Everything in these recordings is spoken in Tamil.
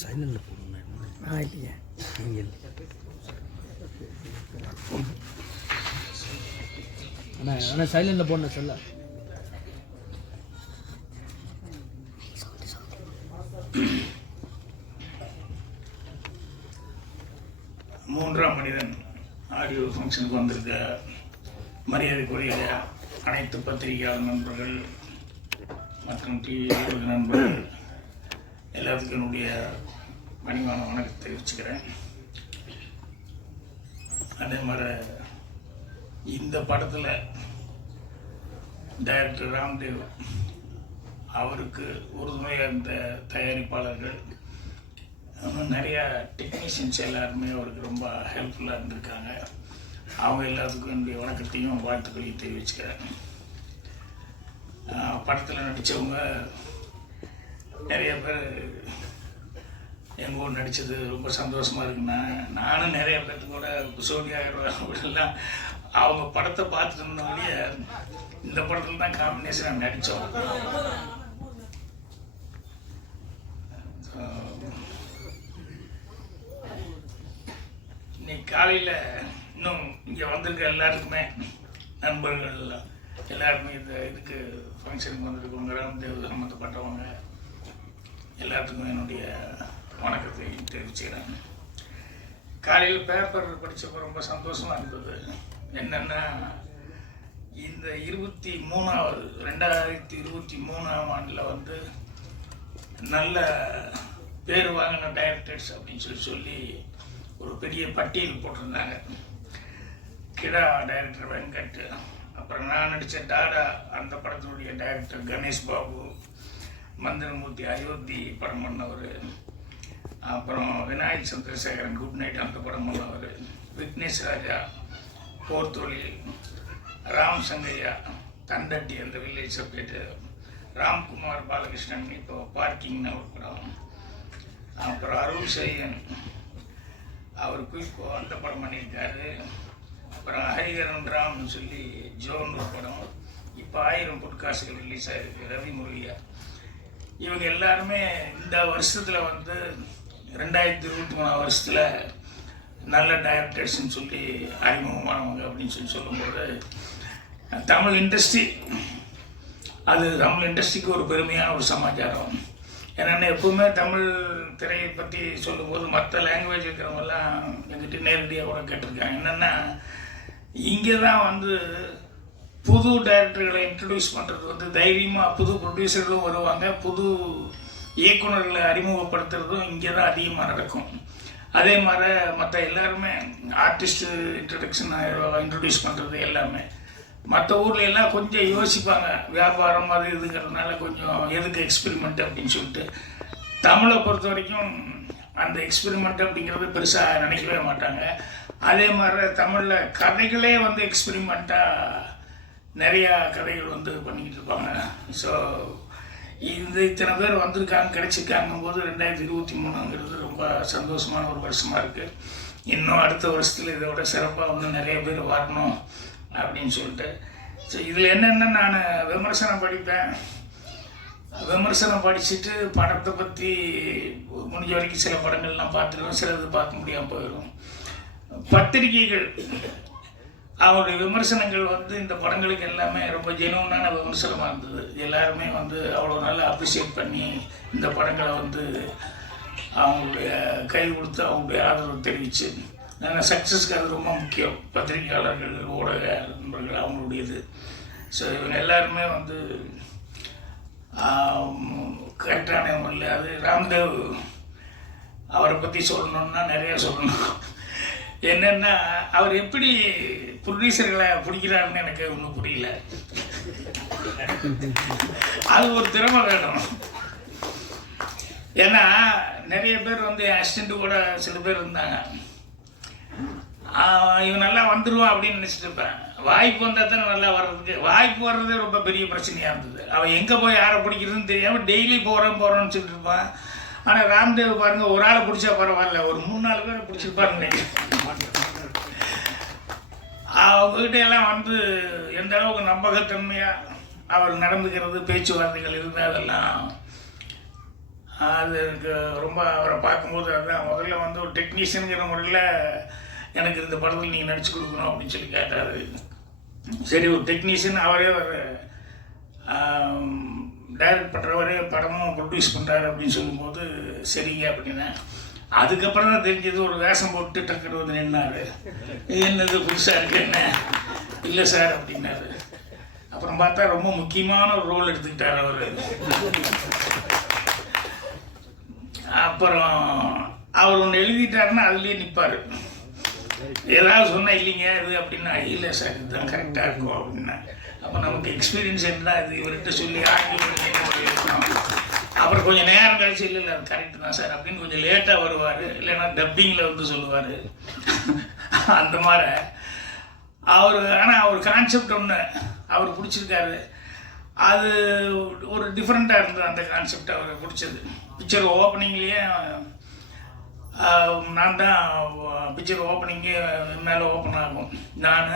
சைலண்டில் போடணும் இல்லையா நீங்கள் ஆனால் சைலண்டில் போடணும் சொல்ல மூன்றாம் மனிதன் ஆடியோ ஃபங்க்ஷனுக்கு வந்திருக்க மரியாதைக்குரிய அனைத்து பத்திரிகையாளர் நண்பர்கள் மற்றும் டிவி நண்பர்கள் எல்லாத்துக்கும் என்னுடைய பணிவான வணக்கத்தை தெரிவிச்சுக்கிறேன். அதே மாதிரி இந்த படத்தில் டைரக்டர் ராம்தேவ் அவருக்கு உறுதுணையாக இருந்த தயாரிப்பாளர்கள் நிறையா டெக்னீஷியன்ஸ் எல்லாருமே அவருக்கு ரொம்ப ஹெல்ப்ஃபுல்லாக இருந்திருக்காங்க. அவங்க எல்லாத்துக்கும் என்னுடைய வணக்கத்தையும் வாழ்த்துக்களையும் தெரிவிச்சுக்கிறேன். படத்தில் நடித்தவங்க நிறைய பேர் எங்கள் ஊர் நடித்தது ரொம்ப சந்தோஷமாக இருக்குண்ணா. நானும் நிறைய பேர்த்து கூட சோனியா அப்படிலாம் அவங்க படத்தை பார்த்துட்டு இருந்தபடியே இந்த படத்தில் தான் காம்பினேஷனாக நடித்தோம். இன்னைக்கு காலையில் இன்னும் இங்கே வந்திருக்க எல்லாருக்குமே நண்பர்கள் எல்லாருமே இதுக்கு ஃபங்க்ஷனுக்கு வந்திருக்கவங்க ராம்தேவ் சம்மந்தப்பட்டவங்க எல்லாத்துக்கும் என்னுடைய வணக்கத்தை தெரிவிச்சுக்கிறேன். காலையில் பேப்பர் படித்தப்போ ரொம்ப சந்தோஷமாக இருந்தது. என்னென்னா இந்த 2023 ஆண்டில் வந்து நல்ல பேர் வாங்கின டைரக்டர்ஸ் அப்படின்னு சொல்லி ஒரு பெரிய பட்டியல் போட்டிருந்தாங்க. கிடா டைரக்டர் வெங்கட், அப்புறம் நான் நடித்த டாடா அந்த படத்தினுடைய டைரக்டர் கணேஷ் பாபு, மந்திரமூர்த்தி அயோத்தி படம் பண்ணவர், அப்புறம் விநாயக் சந்திரசேகரன் குட் நைட் அந்த படம் பண்ணவர், விக்னேஷ் ராஜா போர்த்தொழில், ராம் சங்கையா தண்டட்டி அந்த வில்லேஜ் சப்ஜெக்ட், ராம்குமார் பாலகிருஷ்ணன் இப்போ பார்க்கிங்னு ஒரு படம், அப்புறம் அருள் செய்யன் அவருக்கு இப்போ அந்த படம் பண்ணியிருக்காரு, அப்புறம் ஹரிகரன் ராம்னு சொல்லி ஜோன் ஒரு படம், இப்போ 1000 பொற்காசுகள் ரிலீஸ் ஆகிருக்கு ரவி முருகையா. இவங்க எல்லாருமே இந்த வருஷத்தில் வந்து 2023 வருஷத்தில் நல்ல டைரக்டர்ஸ்ன்னு சொல்லி அறிமுகமானவங்க அப்படின்னு சொல்லும்போது தமிழ் இண்டஸ்ட்ரி இண்டஸ்ட்ரிக்கு ஒரு பெருமையான ஒரு சமாச்சாரம். ஏன்னா எப்பவுமே தமிழ் திரையை பற்றி சொல்லும்போது மற்ற லாங்குவேஜ் இருக்கிறவங்கெல்லாம் எங்கிட்ட நேரடியாக கூட கேட்டிருக்காங்க. என்னென்னா இங்கே தான் வந்து புது டைரக்டர்களை இன்ட்ரடியூஸ் பண்ணுறது வந்து தைரியமாக புது ப்ரொடியூசர்களும் வருவாங்க, புது இயக்குநர்களை அறிமுகப்படுத்துறதும் இங்கே தான் அதிகமாக நடக்கும். அதே மாதிரி மற்ற எல்லாருமே ஆர்டிஸ்ட்டு இன்ட்ரடியூஸ் பண்ணுறது எல்லாமே மற்ற ஊரில் எல்லாம் கொஞ்சம் யோசிப்பாங்க, வியாபாரம் அது இதுங்கிறதுனால கொஞ்சம் எதுக்கு எக்ஸ்பெரிமெண்ட் அப்படின்னு சொல்லிட்டு. தமிழை பொறுத்த வரைக்கும் அந்த எக்ஸ்பெரிமெண்ட் அப்படிங்கிறது பெருசாக நினைக்கவே மாட்டாங்க. அதே மாதிரி தமிழில் கதைகளே வந்து எக்ஸ்பெரிமெண்ட்டாக நிறையா கதைகள் வந்து பண்ணிக்கிட்டு இருப்பாங்க. ஸோ இத்தனை பேர் வந்திருக்காங்க கிடைச்சிருக்காங்கும் போது 2023 ரொம்ப சந்தோஷமான ஒரு வருஷமாக இருக்குது. இன்னும் அடுத்த வருஷத்தில் இதோட சிறப்பாக வந்து நிறைய பேர் வரணும் அப்படின்னு சொல்லிட்டு. ஸோ இதில் என்னென்னா நான் விமர்சனம் படிப்பேன், விமர்சனம் படிச்சுட்டு படத்தை பற்றி முடிஞ்ச வரைக்கும் சில படங்கள்லாம் பார்த்துருவேன், சிலது பார்க்க முடியாமல் போயிடும். பத்திரிகைகள் அவருடைய விமர்சனங்கள் வந்து இந்த படங்களுக்கு எல்லாமே ரொம்ப ஜெனுவனான விமர்சனமாக இருந்தது. எல்லாருமே வந்து அவ்வளோ நல்லா அப்ரிஷியேட் பண்ணி இந்த படங்களை வந்து அவங்களுடைய கை கொடுத்து அவங்களுடைய ஆதரவு தெரிவித்து நான் சக்ஸஸ்க்கு அது ரொம்ப முக்கியம். பத்திரிகையாளர்கள், ஊடக நண்பர்கள் அவங்களுடையது. ஸோ இவங்க எல்லாருமே வந்து கரெக்டான முறையில் அது ராம்தேவ் அவரை பற்றி சொல்லணுன்னா நிறையா சொல்லணும். என்னென்னா அவர் எப்படி ப்ரொடியூசர்களை பிடிக்கிறாருன்னு எனக்கு ஒன்றும் புரியல. அது ஒரு திறமை வேணும். ஏன்னா நிறைய பேர் வந்து அசிஸ்டண்ட்டு கூட சில பேர் இருந்தாங்க, இவன் நல்லா வந்துடுவான் அப்படின்னு நினச்சிட்டு இருப்பேன். வாய்ப்பு வந்தால் தானே நல்லா வர்றதுக்கு, வாய்ப்பு வர்றதே ரொம்ப பெரிய பிரச்சனையாக இருந்தது. அவன் எங்கே போய் யாரை பிடிக்கிறதுன்னு தெரியாமல் டெய்லி போகிறோன்னு சொல்லிட்டு இருப்பான். ஆனால் ராம்தேவ் பாருங்கள் ஒரு ஆளை பிடிச்சா பரவாயில்ல, ஒரு 3-4 பேரை பிடிச்சிருப்பாருன்னு அவங்ககிட்ட எல்லாம் வந்து எந்த அளவுக்கு நம்பகத்தன்மையாக அவர் நடந்துக்கிறது, பேச்சுவார்த்தைகள் இருந்தால் அதெல்லாம் அது எனக்கு ரொம்ப அவரை பார்க்கும்போது அதுதான் முதல்ல வந்து ஒரு டெக்னீஷியனுங்கிற முறையில் எனக்கு இந்த படத்தில் நீங்கள் நடிச்சு கொடுக்கணும் அப்படின்னு சொல்லி கேட்டார். சரி, ஒரு டெக்னீஷியன் அவரே ஒரு டைரக்ட் பண்ணுறவரே படமும் ப்ரொடியூஸ் பண்ணுறாரு அப்படின்னு சொல்லும்போது சரிங்க அப்படின்னா, அதுக்கப்புறம் தான் தெரிஞ்சது ஒரு வேஷம் போட்டு டக்குனு வந்து நின்னார். என்னது புதுசாக இருக்கு என்ன? இல்லை சார் அப்படின்னாரு. அப்புறம் பார்த்தா ரொம்ப முக்கியமான ஒரு ரோல் எடுத்துக்கிட்டார் அவர். அப்புறம் அவர் ஒன்று எழுதிட்டாருன்னா அதுலேயே நிற்பார். ஏதாவது சொன்னால் இல்லைங்க இது அப்படின்னா, இல்லை சார் இதுதான் கரெக்டாக இருக்கும் அப்படின்னா, அப்போ நமக்கு எக்ஸ்பீரியன்ஸ் இருந்தால் இது இவர்கிட்ட சொல்லி இருக்கணும். அப்புறம் கொஞ்சம் நேரம் கழிச்சு இல்லை அது கரெக்டு தான் சார் அப்படின்னு கொஞ்சம் லேட்டாக வருவார். இல்லைன்னா டப்பிங்கில் வந்து சொல்லுவார். அந்த மாதிரி அவர். ஆனால் அவர் கான்செப்ட் ஒன்று அவர் பிடிச்சிருக்காரு. அது ஒரு டிஃப்ரெண்ட்டாக இருந்தது அந்த கான்செப்ட் அவருக்கு பிடிச்சது. பிக்சர் ஓப்பனிங்லேயே நான் தான் பிக்சர் ஓப்பனிங்கே மேலே ஓப்பன் ஆகும். நான்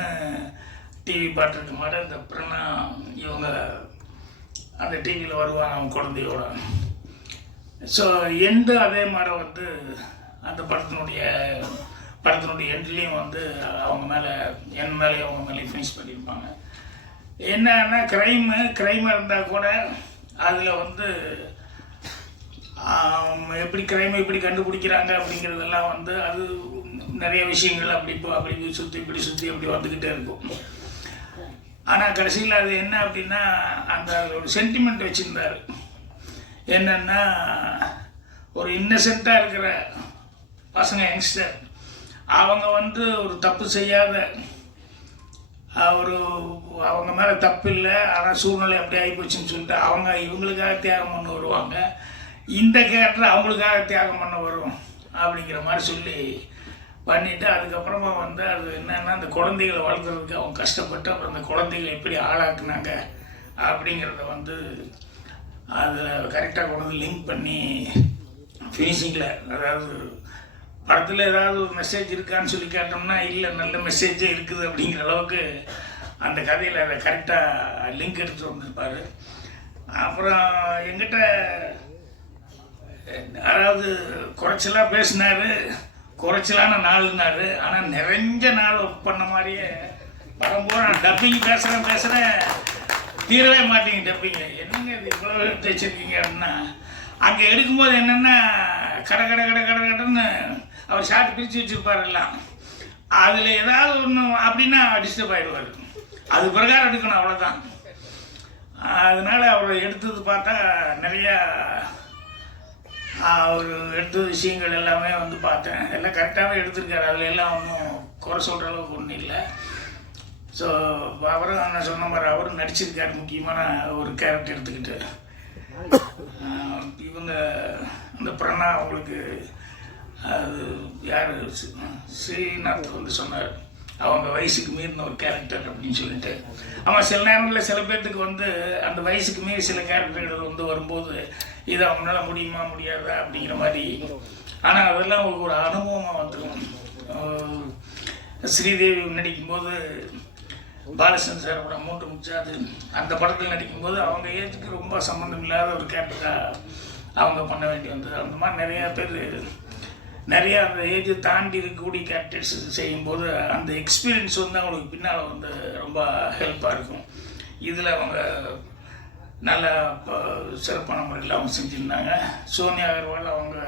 டிவி பார்த்துருக்க மாட்டேன். இந்த அப்புறம் இவங்க அந்த டிவியில் வருவாங்க அவங்க குழந்தையோட. ஸோ எண்டு அதே மாதிரி வந்து அந்த படத்தினுடைய எண்ட்லேயும் வந்து அவங்க மேலே என் மேலே அவங்க மேலே ஃபினிஷ் பண்ணியிருப்பாங்க. என்னன்னா க்ரைமாக இருந்தால் கூட அதில் வந்து எப்படி க்ரைமை எப்படி கண்டுபிடிக்கிறாங்க அப்படிங்கிறதெல்லாம் வந்து அது நிறைய விஷயங்கள் அப்படி சுற்றி அப்படி வந்துக்கிட்டே இருக்கும். ஆனால் கடைசியில் அது என்ன அப்படின்னா அந்த ஒரு சென்டிமெண்ட் வச்சுருந்தார். என்னென்னா ஒரு இன்னசென்ட்டாக இருக்கிற பசங்க யங்ஸ்டர் அவங்க வந்து ஒரு தப்பு செய்யாத அவங்க மேலே தப்பு இல்லை, ஆனால் சூழ்நிலை அப்படி ஆகிப்போச்சுன்னு சொல்லிட்டு அவங்க இவங்களுக்காக தியாகம் பண்ண வருவாங்க. இந்த கேரக்டர் அவங்களுக்காக தியாகம் பண்ண வரும் அப்படிங்கிற மாதிரி சொல்லி பண்ணிவிட்டு அதுக்கப்புறமா வந்து அது என்னென்னா அந்த குழந்தைகளை வளர்க்குறதுக்கு அவங்க கஷ்டப்பட்டு அப்புறம் அந்த குழந்தைகளை எப்படி ஆளாக்குனாங்க அப்படிங்கிறத வந்து அதில் கரெக்டாக கொண்டு வந்து லிங்க் பண்ணி ஃபினிஷிங்கில், அதாவது படத்தில் ஏதாவது ஒரு மெசேஜ் இருக்கான்னு சொல்லி கேட்டோம்னா இல்லை நல்ல மெசேஜே இருக்குது அப்படிங்கிற அளவுக்கு அந்த கதையில் அதை கரெக்டாக லிங்க் எடுத்துகிட்டு வந்திருப்பார். அப்புறம் எங்கிட்ட அதாவது குறைச்சலாக பேசினார், குறைச்சலான நாள்னாரு. ஆனால் நிறைஞ்ச நாள் ஒர்க் பண்ண மாதிரியே வரும்போது நான் டப்பிங் பேசுகிறேன் தீரவே மாட்டேங்க டப்பிங்க. என்னங்க இது இவ்வளோ தைச்சிருக்கீங்க அப்படின்னா, அங்கே எடுக்கும்போது என்னென்னா கடன்னு அவர் ஷார்ட் பிரித்து வச்சுருப்பார் எல்லாம். அதில் ஏதாவது ஒன்று அப்படின்னா டிஸ்டர்ப் ஆகிடுவார். அது பிரகாரம் எடுக்கணும், அவ்வளோதான். அதனால் அவர் எடுத்தது பார்த்தா நிறையா அவர் எடுத்த விஷயங்கள் எல்லாமே வந்து பார்த்தேன். எல்லாம் கரெக்டாகவே எடுத்திருக்காரு. அதில் எல்லாம் ஒன்றும் குறை சொல்கிற அளவுக்கு ஒன்றும் இல்லை. ஸோ அவரும் நான் சொன்ன மாதிரி அவரும் நடிச்சிருக்காரு. முக்கியமான ஒரு கேரக்டர் எடுத்துக்கிட்டு இவங்க அந்த பிரணா அவங்களுக்கு அது யார் ஸ்ரீநாத் வந்து சொன்னார் அவங்க வயசுக்கு மீறின ஒரு கேரக்டர் அப்படின்னு சொல்லிட்டு. ஆமாம், சில நேரங்களில் சில பேர்த்துக்கு வந்து அந்த வயசுக்கு மீறி சில கேரக்டர்கள் வந்து வரும்போது இது அவங்களால முடியுமா முடியாதா அப்படிங்கிற மாதிரி. ஆனால் அதெல்லாம் அவங்களுக்கு ஒரு அனுபவமாக வந்துடும். ஸ்ரீதேவி நடிக்கும்போது பாலச்சந்திரன் சார் படம் 3 முச்சாது அந்த படத்தில் நடிக்கும்போது அவங்க ஏஜுக்கு ரொம்ப சம்மந்தம் இல்லாத ஒரு கேரக்டராக அவங்க பண்ண வேண்டி வந்தது. அந்த மாதிரி நிறையா பேர் நிறையா அந்த ஏஜை தாண்டி இருக்கக்கூடிய கேரக்டர்ஸ் செய்யும்போது அந்த எக்ஸ்பீரியன்ஸ் வந்து அவங்களுக்கு பின்னால் வந்து ரொம்ப ஹெல்ப்பாக இருக்கும். இதில் அவங்க நல்ல சிறப்பான முறையில் அவங்க செஞ்சுருந்தாங்க. சோனியா அகர்வால் அவங்க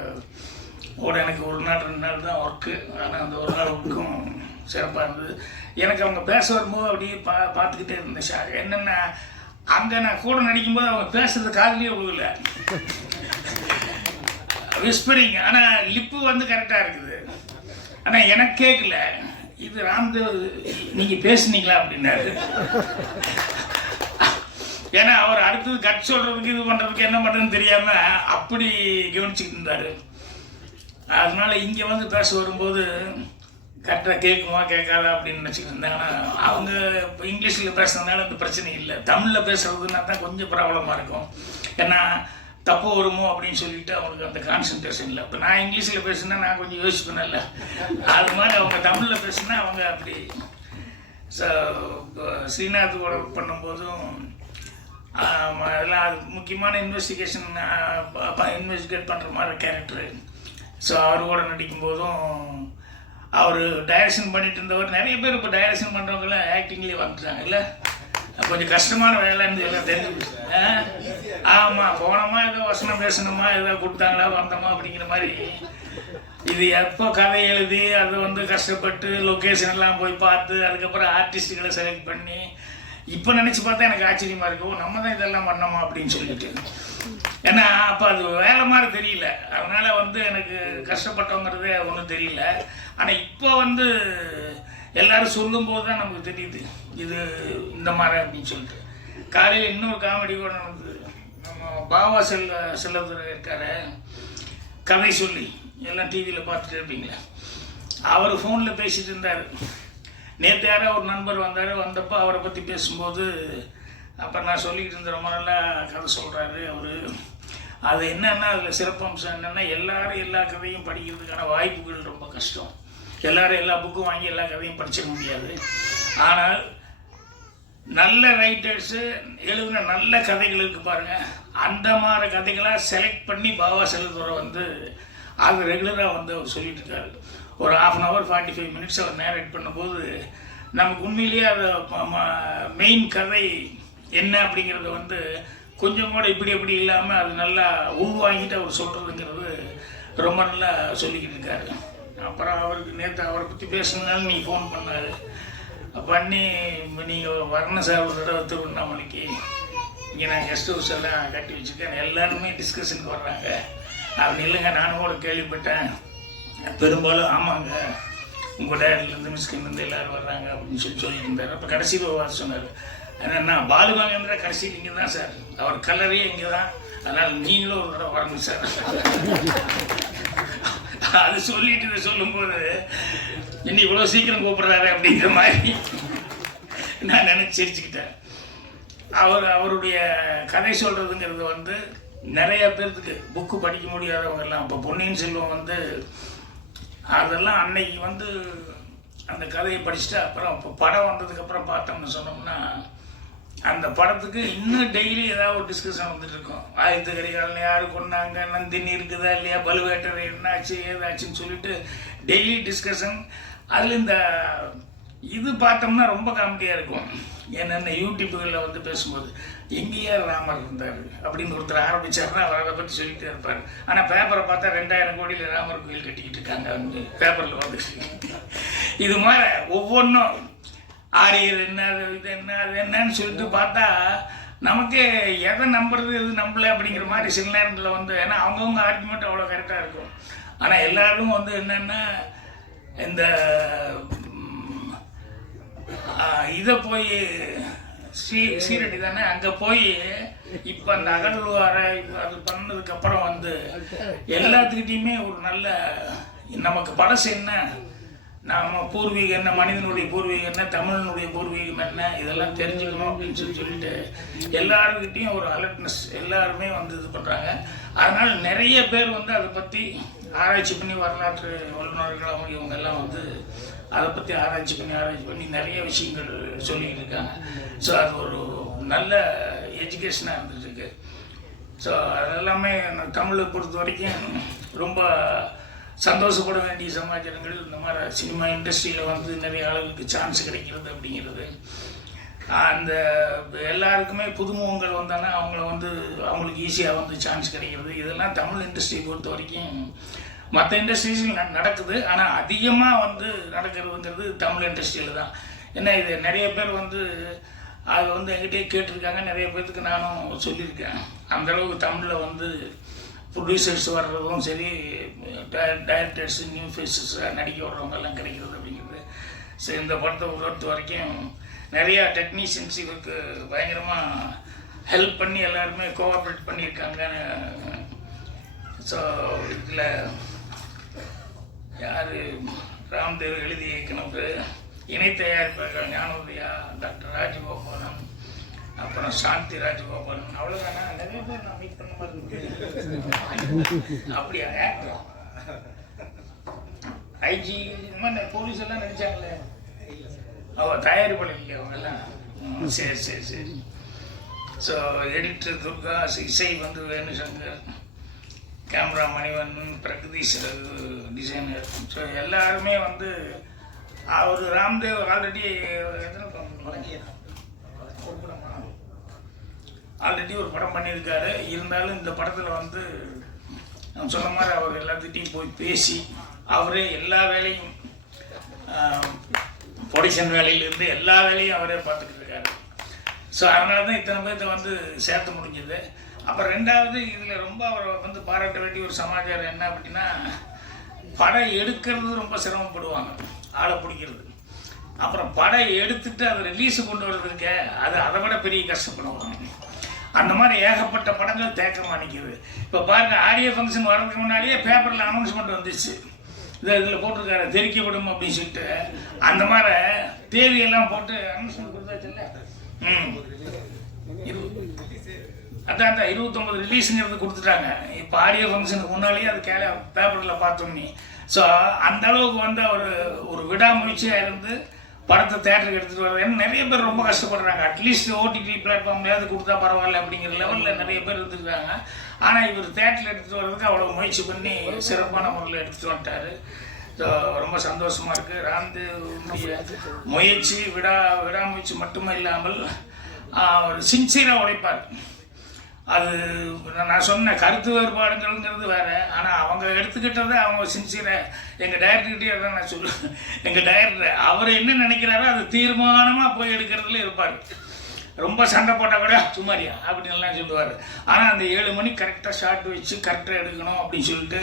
எனக்கு 1 நாள் 2 நாள் தான் ஒர்க்கு. ஆனால் அந்த 1 நாள் ஒர்க்கும் சிறப்பாக இருந்தது. எனக்கு அவங்க பேச வரும்போது அப்படியே பார்த்துக்கிட்டே இருந்தேன். ஷாக் என்னென்னா அங்கே நான் கூட நடிக்கும்போது அவங்க பேசுறது காதுலேயே விழுகல, விஸ்பரிங். ஆனால் லிப்பு வந்து கரெக்டாக இருக்குது. ஆனால் எனக்கு கேட்கல. இது ராம்தேவ் நீங்கள் பேசுனீங்களா அப்படின்னாரு. ஏன்னா அவர் அடுத்தது கட் சொல்கிறதுக்கு இது பண்ணுறதுக்கு என்ன பண்ணுறதுன்னு தெரியாமல் அப்படி கவனிச்சுக்கிட்டு இருந்தார். அதனால இங்கே வந்து பேச வரும்போது கரெக்டாக கேட்குமா கேட்காதா அப்படின்னு நினச்சிக்கிட்டு இருந்தேன். ஆனால் அவங்க இப்போ இங்கிலீஷில் பேசுறதுனால அந்த பிரச்சனை இல்லை. தமிழில் பேசுகிறதுனா தான் கொஞ்சம் ப்ராப்ளமாக இருக்கும். ஏன்னா தப்பு வருமோ அப்படின்னு சொல்லிட்டு அவங்களுக்கு அந்த கான்சன்ட்ரேஷன் இல்லை. இப்போ நான் இங்கிலீஷில் பேசுனா நான் கொஞ்சம் யோசிப்பேன்ல, அது மாதிரி அவங்க தமிழில் பேசுனா அவங்க அப்படி. ஸ்ரீநாத் கூட பண்ணும்போதும் அதெல்லாம் அது முக்கியமான இன்வெஸ்டிகேட் பண்ணுற மாதிரி கேரக்டரு. ஸோ அவர் கூட நடிக்கும்போதும் அவர் டைரக்ஷன் பண்ணிட்டு இருந்தவர். நிறைய பேர் இப்போ டைரக்ஷன் பண்ணுறவங்களாம் ஆக்டிங்லேயே வந்துட்டாங்க இல்லை, கொஞ்சம் கஷ்டமான வேலைன்னு எல்லாம் தெரிஞ்சு. ஆமாம், போனோமா ஏதோ வசனம் பேசணுமா ஏதோ கொடுத்தாங்களா வந்தோமா அப்படிங்கிற மாதிரி. இது எப்போ கதை எழுதி அதை வந்து கஷ்டப்பட்டு லொக்கேஷன் எல்லாம் போய் பார்த்து அதுக்கப்புறம் ஆர்டிஸ்ட்டுகளை செலக்ட் பண்ணி இப்போ நினச்சி பார்த்தா எனக்கு ஆச்சரியமாக இருக்கும், நம்ம தான் இதெல்லாம் பண்ணோமா அப்படின்னு சொல்லிட்டு. ஏன்னா அப்போ அது வேலை மாதிரி தெரியல, அதனால் வந்து எனக்கு கஷ்டப்பட்டோங்கிறதே ஒன்றும் தெரியல. ஆனால் இப்போ வந்து எல்லோரும் சொல்லும்போது தான் நமக்கு தெரியுது இது இந்த மாதிரி அப்படின்னு சொல்லிட்டு. காலையில் இன்னொரு காமெடி கூட நடந்தது. நம்ம பாவா செல்லதுரை இருக்கார், கதை சொல்லி எல்லாம் டிவியில் பார்த்துட்டு இருப்பீங்களே, அவர் ஃபோனில் பேசிகிட்டு இருந்தார். நேற்று யாரோ ஒரு நண்பர் வந்தார், வந்தப்போ அவரை பற்றி பேசும்போது அப்போ நான் சொல்லிக்கிட்டு இருந்த ரொம்ப நல்லா கதை சொல்கிறாரு அவர். அது என்னென்னா அதில் சிறப்பம்சம் என்னென்னா எல்லோரும் எல்லா கதையும் படிக்கிறதுக்கான வாய்ப்புகள் ரொம்ப கஷ்டம். எல்லோரும் எல்லா புக்கும் வாங்கி எல்லா கதையும் படிச்சிட முடியாது. ஆனால் நல்ல ரைட்டர்ஸு எழுதின நல்ல கதைகள் இருக்குது பாருங்கள், அந்த மாதிரி கதைகளாக செலக்ட் பண்ணி பாவா செல்லதுரை வந்து அது ரெகுலராக வந்து அவர் சொல்லிட்டு இருக்காரு. ஒரு 1/2 hour 45 minutes அவர் நேரேட் பண்ணும்போது நமக்கு உண்மையிலேயே அது மெயின் கதை என்ன அப்படிங்கிறத வந்து கொஞ்சம் கூட இப்படி எப்படி இல்லாமல் அது நல்லா உள்வாங்கிட்டு அவர் சொல்கிறதுங்கிறது ரொம்ப நல்லா சொல்லிக்கிட்டு இருக்காரு. அப்புறம் அவருக்கு நேற்று அவரை பற்றி பேசுனாலும் நீங்கள் ஃபோன் பண்ணார், பண்ணி நீங்கள் வரணும் சார் ஒரு தடவை திருவண்ணாமலைக்கு, இங்கே நான் கெஸ்ட் ஹவுஸ் எல்லாம் கட்டி வச்சுருக்கேன், எல்லாருமே டிஸ்கஷனுக்கு வர்றாங்க அப்படி இல்லைங்க, நானும் கூட கேள்விப்பட்டேன், பெரும்பாலும் ஆமாங்க உங்கள் டேரக்டர்லேருந்து மிஸ்கின்லேருந்து எல்லோரும் வர்றாங்க அப்படின்னு சொல்லிட்டு இருந்தார். அப்போ கடைசியில் ஒரு சொன்னார், என்னென்னா பாலுகாங்கன்ற கடைசியில் இங்கே தான் சார், அவர் கலரே இங்கே தான், அதனால் நீங்களும் ஒரு தடவை வரணும் சார். அது சொல்லிட்டு இதை சொல்லும்போது இன்னும் இவ்வளோ சீக்கிரம் கூப்பிட்றாரு அப்படிங்கிற மாதிரி நான் நினச்சி சிரிச்சுக்கிட்டேன். அவருடைய கதை சொல்கிறதுங்கிறது வந்து நிறைய பேர்த்துக்கு புக்கு படிக்க முடியாதவங்க எல்லாம், இப்போ பொன்னியின் செல்வம் வந்து அதெல்லாம் அன்னைக்கு வந்து அந்த கதையை படிச்சுட்டு அப்புறம் இப்போ படம் வந்ததுக்கப்புறம் பார்த்தோம்னு சொன்னோம்னா அந்த படத்துக்கு இன்னும் டெய்லி ஏதாவது ஒரு டிஸ்கஷன் வந்துட்டு இருக்கும். ஆயுத கரிகாலன் யாரு கொண்டாங்க, நந்தினி இருக்குதா இல்லையா, பலுவேட்டரை என்னாச்சு ஏதாச்சுன்னு சொல்லிட்டு டெய்லி டிஸ்கஷன். அதில் இந்த இது பார்த்தோம்னா ரொம்ப காமெடியாக இருக்கும். என்னென்ன யூடியூப்புகளில் வந்து பேசும்போது எங்கேயா ராமர் இருந்தார் அப்படின்னு ஒருத்தர் ஆரம்பித்தாருன்னா அவர் அதை பற்றி சொல்லிகிட்டே இருப்பார். ஆனால் பேப்பரை பார்த்தா 2000 கோடியில் ராமர் கோயில் கட்டிக்கிட்டு இருக்காங்க வந்து பேப்பரில் வந்து. இது மாதிரி ஒவ்வொன்றும் ஆரியர் என்ன இது என்ன அது என்னன்னு சொல்லிட்டு பார்த்தா நமக்கு எதை நம்புறது எது நம்பலை அப்படிங்கிற மாதிரி சில நேரத்தில் வந்து, ஏன்னா அவங்கவுங்க ஆர்குமெண்ட் அவ்வளோ கரெக்டாக இருக்கும். ஆனால் எல்லாரும் வந்து என்னென்னா இந்த இதை போய் சீரடி தானே அங்கே போய் இப்போ அந்த அகழ்வாரை அது பண்ணதுக்கப்புறம் வந்து எல்லாத்துக்கிட்டையுமே ஒரு நல்ல நமக்கு பழசு என்ன, நம்ம பூர்வீகம் என்ன, மனிதனுடைய பூர்வீகம் என்ன, தமிழனுடைய பூர்வீகம் என்ன, இதெல்லாம் தெரிஞ்சுக்கணும் அப்படின்னு சொல்லிட்டு எல்லாருக்கிட்டையும் ஒரு அலர்ட்னஸ் எல்லாருமே வந்து இது பண்ணுறாங்க. அதனால் நிறைய பேர் வந்து அதை பற்றி ஆராய்ச்சி பண்ணி வரலாற்று வல்லுநர்கள் அவங்க இவங்க எல்லாம் வந்து அதை பற்றி ஆராய்ச்சி பண்ணி நிறைய விஷயங்கள் சொல்லிக்கிட்டு இருக்காங்க. ஸோ அது ஒரு நல்ல எஜுகேஷனாக இருந்துட்டுருக்கு. ஸோ அதெல்லாமே தமிழை பொறுத்த வரைக்கும் ரொம்ப சந்தோஷப்பட வேண்டிய சமாச்சாரங்கள். இந்த மாதிரி சினிமா இண்டஸ்ட்ரியில் வந்து நிறைய ஆளுகளுக்கு சான்ஸ் கிடைக்கிறது அப்படிங்கிறது, அந்த எல்லாருக்குமே புதுமுகங்கள் வந்தாங்கன்னா அவங்களுக்கு ஈஸியாக வந்து சான்ஸ் கிடைக்கிறது. இதெல்லாம் தமிழ் இண்டஸ்ட்ரியை பொறுத்த வரைக்கும் மற்ற இண்டஸ்ட்ரீஸில் நடக்குது, ஆனால் அதிகமாக வந்து நடக்கிறதுங்கிறது தமிழ் இண்டஸ்ட்ரியில் தான். ஏன்னா இது நிறைய பேர் வந்து அது வந்து என்கிட்டயே கேட்டிருக்காங்க, நிறைய பேர்த்துக்கு நானும் சொல்லியிருக்கேன். அந்தளவுக்கு தமிழில் வந்து ப்ரொடியூசர்ஸ் வர்றதும் சரி, டைரக்டர்ஸ் நியூ ஃபேஸஸ் நடிக்க வர்றவங்கெல்லாம் கிடைக்கிறது அப்படிங்கிறது. ஸோ இந்த படத்தை பொறுத்த வரைக்கும் நிறையா டெக்னீஷியன்ஸ் இவருக்கு பயங்கரமாக ஹெல்ப் பண்ணி எல்லாருமே கோஆப்ரேட் பண்ணியிருக்காங்க. ஸோ இதில் யார் ராம்தேவ் எழுதி இயக்குனவர், இணை தயாரிப்பாளர் ஞானோதயா, டாக்டர் ராஜகோபாலன், அப்புறம் சாந்தி ராஜகோபாலன், அவ்வளோதானா? நிறைய பேர் நான் மீட் பண்ண மாதிரி இருக்கு. அப்படியா? ஐஜி இந்த மாதிரி போலீஸ் எல்லாம் நினைச்சாங்களே, தயாரிப்பாளர் இல்லையா அவங்கெல்லாம்? சரி சரி சரி. ஸோ எடிட்டர் துர்கா, இசை வந்து Venushankar, camera Manivannan, Pragadeesh designer. So எல்லாருமே வந்து அவர் ராம்தேவ் ஆல்ரெடி ஒரு படம் பண்ணியிருக்காரு. இருந்தாலும் இந்த படத்தில் வந்து நான் சொன்ன மாதிரி அவர் எல்லாத்துட்டையும் போய் பேசி அவரே எல்லா வேலையும், ப்ரொடக்ஷன் வேலையிலேருந்து எல்லா வேலையும் அவரே பார்த்துக்கிட்டு இருக்காரு. ஸோ அதனால தான் இத்தனை பேர்த்த வந்து சேர்த்து முடிஞ்சது. அப்புறம் ரெண்டாவது இதில் ரொம்ப அவரை வந்து பாராட்ட வேண்டிய ஒரு சமாச்சாரம் என்ன அப்படின்னா, படம் எடுக்கிறது ரொம்ப சிரமப்படுவாங்க, ஆளை பிடிக்கிறது. அப்புறம் படம் எடுத்துட்டு அதை ரிலீஸு கொண்டு வர்றதுக்க அது அதை விட பெரிய கஷ்டப்படுவாங்க. அந்த மாதிரி ஏகப்பட்ட படங்கள் தேக்கமாக நிற்கிது. இப்போ பாருங்க, ஆடியோ ஃபங்க்ஷன் வர்றதுக்கு முன்னாடியே பேப்பரில் அனௌன்ஸ்மெண்ட் வந்துச்சு, இதில் போட்டிருக்காரு தெரிவிக்கப்படும் அப்படின்னு சொல்லிட்டு. அந்த மாதிரி தேதியெல்லாம் போட்டு அனௌன்ஸ்மெண்ட் கொடுத்தாச்சுல்ல. அதான் 29 ரிலீஸுங்கிறது கொடுத்துட்டாங்க. இப்போ ஆடியோ ஃபங்க்ஷனுக்கு முன்னாலேயே அது பேப்பரில் பார்த்தோம்னே. ஸோ அந்த அளவுக்கு வந்து ஒரு விடாமுயற்சியாக இருந்து படத்தை தேட்டருக்கு எடுத்துகிட்டு வர்றது. ஏன்னா நிறைய பேர் ரொம்ப கஷ்டப்படுறாங்க. அட்லீஸ்ட் ஓடிடி பிளாட்ஃபார்ம்லையாவது கொடுத்தா பரவாயில்ல அப்படிங்கிற லெவலில் நிறைய பேர் இருந்துருக்காங்க. ஆனால் இவர் தேட்டரில் எடுத்துகிட்டு வர்றதுக்கு அவ்வளோ முயற்சி பண்ணி சிறப்பான முறையில் எடுத்துகிட்டு வந்துட்டார். ஸோ ரொம்ப சந்தோஷமாக இருக்குது. ராம்தேவுடைய முயற்சி விடாமுயற்சி மட்டுமே இல்லாமல் ஒரு சின்சியராக உழைப்பார். அது நான் சொன்ன கருத்து வேறுபாடுங்கிறது வேறு. ஆனால் அவங்க எடுத்துக்கிட்டதை அவங்க சின்சியராக, எங்கள் டைரக்டர்கிட்டே தான் நான் சொல்லுவேன், எங்கள் டைரக்டர் அவர் என்ன நினைக்கிறாரோ அது தீர்மானமாக போய் எடுக்கிறதுல இருப்பார். ரொம்ப சண்டை போட்டால் கூட சும்மாரியா அப்படின்லாம் சொல்லுவார். ஆனால் அந்த 7 மணிக்கு கரெக்டாக ஷார்ட் வச்சு கரெக்டாக எடுக்கணும் அப்படின்னு சொல்லிட்டு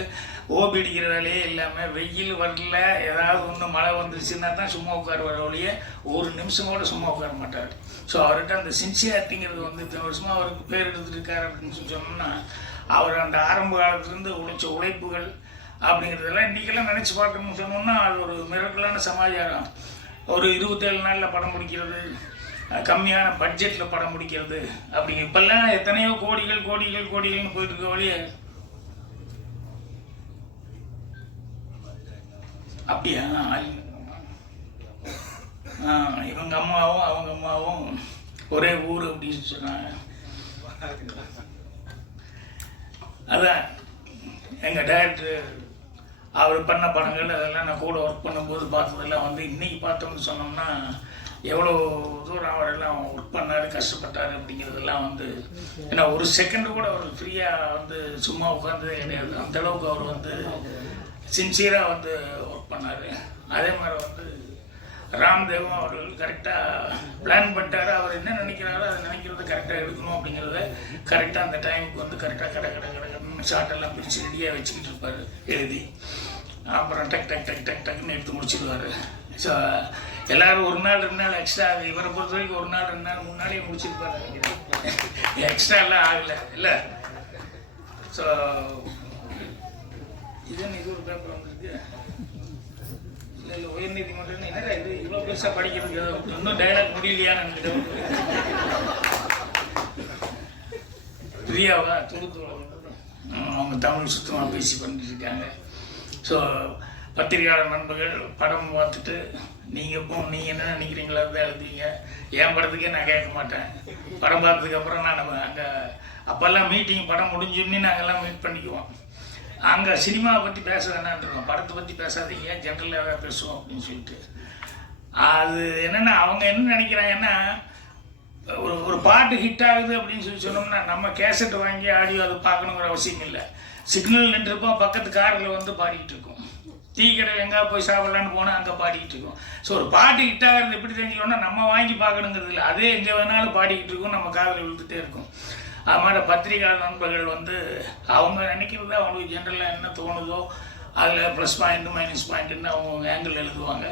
ஓபி அடிக்கிற வேலையே இல்லாமல், வெயில் வரல ஏதாவது ஒன்று மழை வந்துருச்சுன்னா தான் சும்மா உட்காருவார் ஒழிய ஒரு நிமிஷம் கூட சும்மா உட்கார மாட்டார். ஸோ அவர்கிட்ட அந்த சின்சியாரிட்டிங்கிறது வந்து இத்தனை வருஷமாக அவருக்கு பேர் எடுத்துருக்காரு அப்படின்னு சொல்லி சொன்னோம்னா, அவர் அந்த ஆரம்ப காலத்துலேருந்து உழைச்ச உழைப்புகள் அப்படிங்கிறதெல்லாம் இன்றைக்கெல்லாம் நினச்சி பார்க்கணும்னு சொன்னோம்னா அது ஒரு மிரக்கலான சமாச்சாரம். ஒரு 27 நாளில் படம் முடிக்கிறது, கம்மியான பட்ஜெட்டில் படம் முடிக்கிறது அப்படிங்க. இப்போல்லாம் எத்தனையோ கோடிகள்னு போயிட்டு இருக்க வழியே. அப்படியா? இவங்க அம்மாவும் அவங்க அம்மாவும் ஒரே ஊர் அப்படின்னு சொன்னாங்க. அதான் எங்கள் டைரக்டர் அவர் பண்ண படங்கள் அதெல்லாம் நான் கூட ஒர்க் பண்ணும்போது பார்த்ததெல்லாம் வந்து இன்றைக்கி பார்த்தோம்னு சொன்னோம்னா எவ்வளோ தூரம் அவரெல்லாம் ஒர்க் பண்ணார், கஷ்டப்பட்டார் அப்படிங்கிறதெல்லாம் வந்து, ஏன்னா ஒரு செகண்டு கூட அவர் ஃப்ரீயாக வந்து சும்மா உட்கார்ந்ததே கிடையாது. அந்தளவுக்கு அவர் வந்து சின்சியராக வந்து ஒர்க் பண்ணார். அதே மாதிரி வந்து ராம்தேவும் அவர்கள் கரெக்டாக பிளான் பண்ணிட்டாரு. அவர் என்ன நினைக்கிறாரோ அதை நினைக்கிறது கரெக்டாக எடுக்கணும் அப்படிங்கிறத கரெக்டாக அந்த டைமுக்கு வந்து கரெக்டாக கடை ஷார்ட்டெல்லாம் பிரித்து ரெடியாக வச்சுக்கிட்டு இருப்பார் எழுதி. அப்புறம் டக்குன்னு எடுத்து முடிச்சிடுவார். ஸோ எல்லோரும் 1 நாள் 2 நாள் எக்ஸ்ட்ரா, இவரை பொறுத்த வரைக்கும் 1 நாள் 2 நாள் 3 நாளையும் முடிச்சிருப்பார் நினைக்கிறேன். எக்ஸ்ட்ராலாம் ஆகலை இல்லை. ஸோ இது ஒரு பேப்பர் வந்துருக்கு. இல்லை உயர்நீதிமன்றம் என்னடா இது இவ்வளோ பெருசாக படிக்கிறதுக்கு இன்னும் டைலாக் முடியலையான்னு பிரியாவா தூத்துக்குள்ள அவங்க தமிழ் சுத்தமாக பேசி பண்ணிட்டு இருக்காங்க. ஸோ பத்திரிகையாளர் நண்பர்கள் படம் பார்த்துட்டு நீங்கள் என்ன நினைக்கிறீங்களோ தான் எழுதிங்க. என் படத்துக்கே நான் கேட்க மாட்டேன். படம் பார்த்ததுக்கப்புறம் நான் அங்கே அப்போல்லாம் மீட்டிங் படம் முடிஞ்சோன்னே நாங்கள்லாம் மீட் பண்ணிக்குவோம். அங்கே சினிமாவை பற்றி பேச வேணான்றோம், படத்தை பற்றி பேசாதீங்க, ஜென்ரலாக தான் பேசுவோம் அப்படின்னு சொல்லிட்டு. அது என்னென்னா அவங்க என்ன நினைக்கிறாங்கன்னா, ஒரு பாட்டு ஹிட் ஆகுது அப்படின்னு சொன்னோம்னா நம்ம கேசட் வாங்கி ஆடியோ அதை பார்க்கணுங்கிற அவசியம் இல்லை. சிக்னல் நின்றுருப்போம், பக்கத்து காரில் வந்து பாடிக்கிட்டு இருக்கோம். டீ கடையில் எங்கே போய் சாப்பிட்லான்னு போனால் அங்கே பாடிக்கிட்டு இருக்கோம். ஸோ ஒரு பாட்டு ஹிட் ஆகிறது எப்படி தெரிஞ்சுக்கணும்னா நம்ம வாங்கி பார்க்கணுங்கிறது இல்லை, அதே எங்கே வேணாலும் பாடிக்கிட்டு இருக்கோம், நம்ம காதில் விழுந்துகிட்டே இருக்கும். அது மாதிரி பத்திரிகையாளர் நண்பர்கள் வந்து அவங்க நினைக்கிறது அவங்களுக்கு ஜென்ரலாக என்ன தோணுதோ அதில் ப்ளஸ் பாயிண்ட்டு மைனஸ் பாயிண்ட்டுன்னு அவங்க ஆங்கிள் எழுதுவாங்க.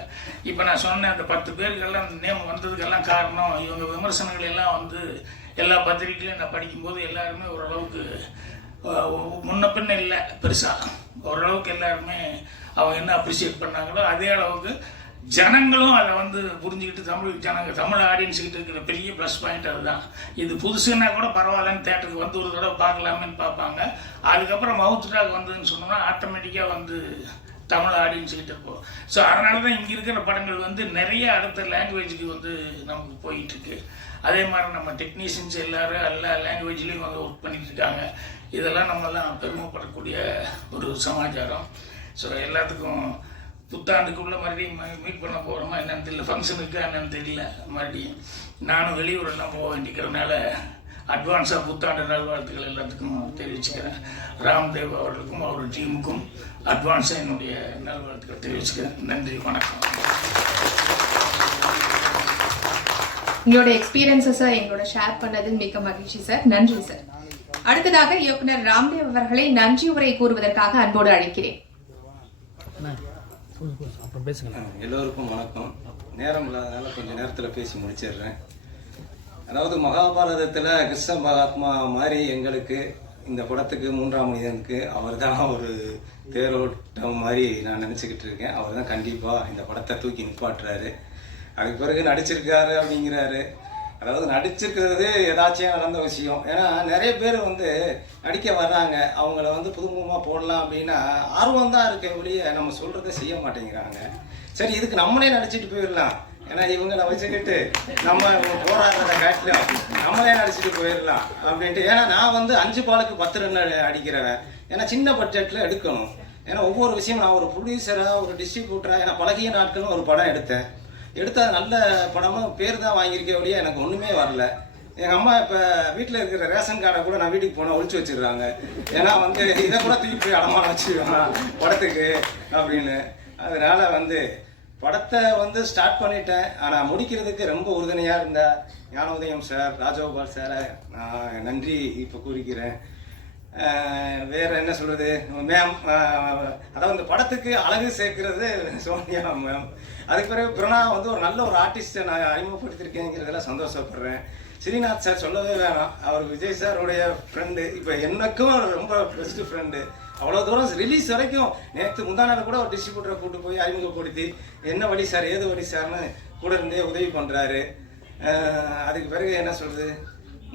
இப்போ நான் சொன்னேன் அந்த 10 பேருக்கெல்லாம் நேம் வந்ததுக்கெல்லாம் காரணம் இவங்க விமர்சனங்கள் எல்லாம் வந்து எல்லா பத்திரிகைகளையும் நான் படிக்கும்போது எல்லாருமே ஓரளவுக்கு முன்ன பின்ன இல்லை பெருசாக, ஓரளவுக்கு எல்லாருமே அவங்க என்ன அப்ரிஷியேட் பண்ணாங்களோ அதே அளவுக்கு ஜனங்களும் அதை வந்து புரிஞ்சுக்கிட்டு தமிழ் ஆடியன்ஸுக்கிட்ட இருக்கிற பெரிய ப்ளஸ் பாயிண்ட் அதுதான். இது புதுசுன்னா கூட பரவாயில்லன்னு தேட்டருக்கு வந்து ஒரு தடவை பார்க்கலாமேன்னு பார்ப்பாங்க. அதுக்கப்புறம் மவுத் டாக் வந்ததுன்னு சொன்னோம்னா ஆட்டோமேட்டிக்காக வந்து தமிழ் ஆடியன்ஸுக்கிட்ட இருக்கும். ஸோ அதனால தான் இங்கே இருக்கிற படங்கள் வந்து நிறைய அடுத்த லாங்குவேஜுக்கு வந்து நமக்கு போயிட்டுருக்கு. அதே மாதிரி நம்ம டெக்னீஷியன்ஸ் எல்லாரும் எல்லா லாங்குவேஜ்லேயும் வந்து ஒர்க் பண்ணிட்டு இருக்காங்க. இதெல்லாம் நம்மலாம் பெருமைப்படக்கூடிய ஒரு சமாச்சாரம். ஸோ எல்லாத்துக்கும் புத்தாண்டுக்குள்ளே மறுபடியும் மீட் பண்ண போகிறோமா என்னென்னு தெரியல, ஃபங்க்ஷனுக்கு என்னென்னு தெரியல. மறுபடியும் நானும் வெளியூரெல்லாம் போக வேண்டிக்கிறதுனால அட்வான்ஸாக புத்தாண்டு நல்வாழ்த்துக்கள் எல்லாத்துக்கும் தெரிவிச்சுக்கிறேன். ராம்தேவ் அவர்களுக்கும் அவர் டீமுக்கும் அட்வான்ஸாக என்னுடைய நல்வாழ்த்துக்கள் தெரிவிச்சுக்கிறேன். நன்றி, வணக்கம். உங்களோட எக்ஸ்பீரியன்ஸஸை எங்களோட ஷேர் பண்ணது மிக மகிழ்ச்சி சார். நன்றி சார். அடுத்ததாக இயக்குனர் ராம்தேவ் அவர்களை நன்றி உரை கூறுவதற்காக அன்போடு அழைக்கிறேன். எல்லோருக்கும் வணக்கம். நேரம் இல்லாதனால கொஞ்சம் நேரத்தில் பேசி முடிச்சிடுறேன். அதாவது மகாபாரதத்தில் கிருஷ்ண மகாத்மா மாதிரி எங்களுக்கு இந்த படத்துக்கு 3ஆம் மனிதனுக்கு அவர் தான் ஒரு தேரோட்டம் மாதிரி நான் நினச்சிக்கிட்டு இருக்கேன். அவர் தான் கண்டிப்பாக இந்த படத்தை தூக்கி நிப்பாட்டுறாரு. அதுக்கு பிறகு நடிச்சிருக்காரு அப்படிங்கிறாரு. அதாவது நடிச்சிருக்கிறது ஏதாச்சும் நடந்த விஷயம். ஏன்னா நிறைய பேர் வந்து நடிக்க வர்றாங்க, அவங்கள வந்து புதுமுகமாக போடலாம் அப்படின்னா ஆர்வம் தான் இருக்க ஒழிய நம்ம சொல்கிறத செய்ய மாட்டேங்கிறாங்க. சரி, இதுக்கு நம்மளே நடிச்சிட்டு போயிடலாம். ஏன்னா இவங்களை வச்சுக்கிட்டு நம்ம போராடுறத காட்டிலும் நம்மளே நடிச்சிட்டு போயிடலாம் அப்படின்ட்டு. ஏன்னா நான் வந்து 5 பாலுக்கு 10 ரன் அடிக்கிறவன். ஏன்னா சின்ன பட்ஜெட்டில் எடுக்கணும். ஏன்னா ஒவ்வொரு விஷயம் நான் ஒரு ப்ரொடியூசராக ஒரு டிஸ்ட்ரிபியூட்டராக ஏன்னா பழகிய நாட்களும் ஒரு படம் எடுத்தேன். எடுத்த நல்ல படமும் பேர் தான் வாங்கியிருக்க ஒழிய எனக்கு ஒன்றுமே வரல. எங்கள் அம்மா இப்போ வீட்டில் இருக்கிற ரேஷன் கார்டை கூட நான் வீட்டுக்கு போனால் ஒழிச்சு வச்சிடுறாங்க. ஏன்னா வந்து இதை கூட தூக்கி போய் அடமானம் வச்சுருவேன் படத்துக்கு அப்படின்னு. அதனால் வந்து படத்தை வந்து ஸ்டார்ட் பண்ணிட்டேன். ஆனால் முடிக்கிறதுக்கு ரொம்ப உறுதுணையாக இருந்த ஞானோதயம் சார், ராஜகோபால் சாரை நான் நன்றி இப்போ கூறிக்கிறேன். வேறு என்ன சொல்கிறது மேம், அதாவது இந்த படத்துக்கு அழகு சேர்க்கிறது சோனியா மேம். அதுக்கு பிறகு பிரணா வந்து ஒரு நல்ல ஒரு ஆர்டிஸ்ட்டை நான் அறிமுகப்படுத்தியிருக்கேங்கிறதுல சந்தோஷப்படுறேன். ஸ்ரீநாத் சார் சொல்லவே வேணாம், அவர் விஜய் சாருடைய ஃப்ரெண்டு. இப்போ எனக்கும் ரொம்ப பெஸ்ட்டு ஃப்ரெண்டு. அவ்வளோ தூரம் ரிலீஸ் வரைக்கும் நேற்று முந்தாநாள் கூட ஒரு டிஸ்ட்ரிபியூட்டரை கூப்பிட்டு போய் அறிமுகப்படுத்தி என்ன வழி சார் ஏது வழி சார்னு கூட இருந்தே உதவி பண்ணுறாரு. அதுக்கு பிறகு என்ன சொல்கிறது,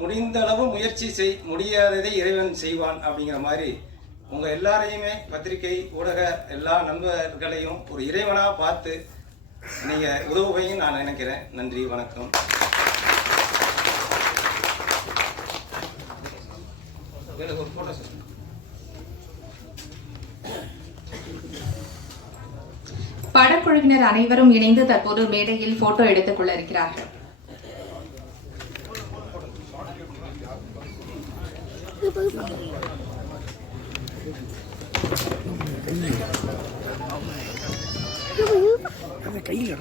முடிந்த அளவு முயற்சி செய், முடியாததை இறைவன் செய்வான் அப்படிங்கிற மாதிரி உங்கள் எல்லாரையுமே பத்திரிகை ஊடக எல்லா நண்பர்களையும் ஒரு இறைவனாக பார்த்து நீங்கள் உதவுவையும் நான் நினைக்கிறேன். நன்றி, வணக்கம். ஒரு போட்டோ சார். படக்குழுவினர் அனைவரும் இணைந்து தற்போது மேடையில் போட்டோ எடுத்துக் கொள்ள இருக்கிறார்கள். கையில்